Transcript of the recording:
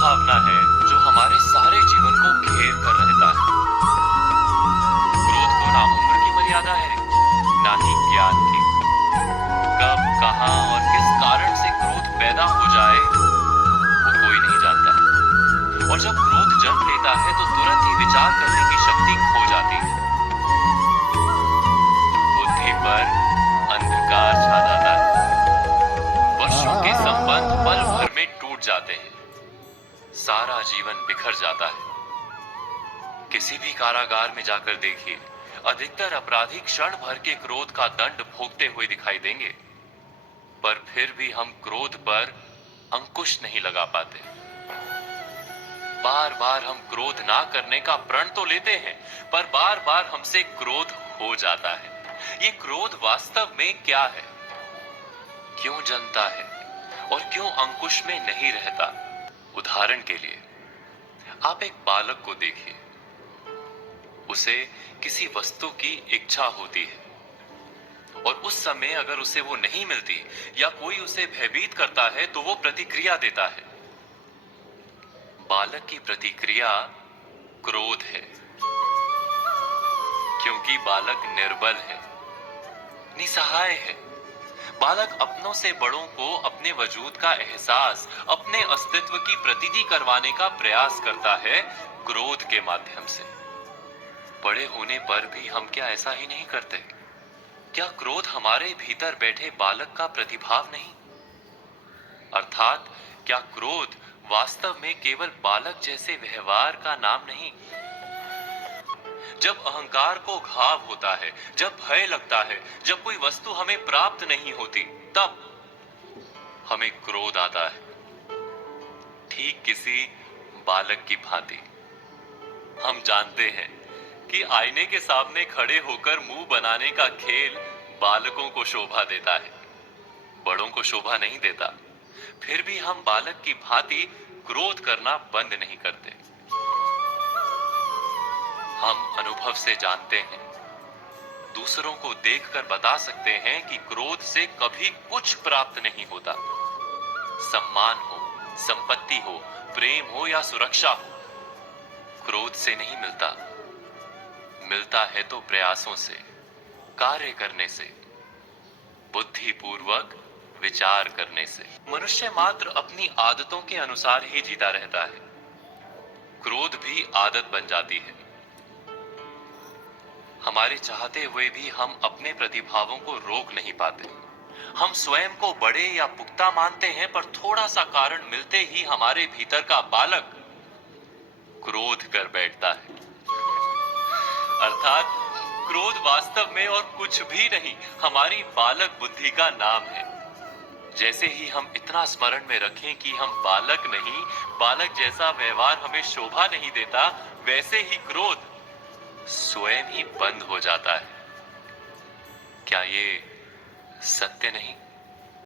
भावना है जो हमारे सारे जीवन को घेर कर रहता है। क्रोध को ना उम्र की मर्यादा है, ना ही ज्ञान की। कब, कहां और किस कारण से क्रोध पैदा हो जाए वो कोई नहीं जानता। और जब क्रोध जन्म लेता है तो तुरंत ही विचार करने की शक्ति खो जाती है। बुद्धि पर अंधकार छा जाता है। वर्षों के संबंध पल भर में टूट जाते हैं। सारा जीवन बिखर जाता है। किसी भी कारागार में जाकर देखिए, अधिकतर अपराधी क्षण भर के क्रोध का दंड भोगते हुए दिखाई देंगे, पर फिर भी हम क्रोध पर अंकुश नहीं लगा पाते। बार बार हम क्रोध ना करने का प्रण तो लेते हैं, पर बार बार हमसे क्रोध हो जाता है। ये क्रोध वास्तव में क्या है, क्यों जन्मता है और क्यों अंकुश में नहीं रहता? उदाहरण के लिए आप एक बालक को देखिए। उसे किसी वस्तु की इच्छा होती है और उस समय अगर उसे वो नहीं मिलती या कोई उसे भयभीत करता है तो वो प्रतिक्रिया देता है। बालक की प्रतिक्रिया क्रोध है, क्योंकि बालक निर्बल है, निसहाय है। बालक अपनों से बड़ों को अपने वजूद का एहसास, अपने अस्तित्व की प्रतीति करवाने का प्रयास करता है क्रोध के माध्यम से। बड़े होने पर भी हम क्या ऐसा ही नहीं करते? क्या क्रोध हमारे भीतर बैठे बालक का प्रतिभाव नहीं? अर्थात क्या क्रोध वास्तव में केवल बालक जैसे व्यवहार का नाम नहीं? जब अहंकार को घाव होता है, जब भय लगता है, जब कोई वस्तु हमें प्राप्त नहीं होती, तब हमें क्रोध आता है, ठीक किसी बालक की भांति। हम जानते हैं कि आईने के सामने खड़े होकर मुंह बनाने का खेल बालकों को शोभा देता है, बड़ों को शोभा नहीं देता। फिर भी हम बालक की भांति क्रोध करना बंद नहीं करते। हम अनुभव से जानते हैं, दूसरों को देखकर बता सकते हैं कि क्रोध से कभी कुछ प्राप्त नहीं होता। सम्मान हो, संपत्ति हो, प्रेम हो या सुरक्षा हो, क्रोध से नहीं मिलता। मिलता है तो प्रयासों से, कार्य करने से, बुद्धिपूर्वक विचार करने से। मनुष्य मात्र अपनी आदतों के अनुसार ही जीता रहता है। क्रोध भी आदत बन जाती है। हमारे चाहते हुए भी हम अपने प्रतिभावों को रोक नहीं पाते। हम स्वयं को बड़े या पुख्ता मानते हैं, पर थोड़ा सा कारण मिलते ही हमारे भीतर का बालक क्रोध कर बैठता है। अर्थात क्रोध वास्तव में और कुछ भी नहीं, हमारी बालक बुद्धि का नाम है। जैसे ही हम इतना स्मरण में रखें कि हम बालक नहीं, बालक जैसा व्यवहार हमें शोभा नहीं देता, वैसे ही क्रोध स्वयं ही बंद हो जाता है। क्या ये सत्य नहीं?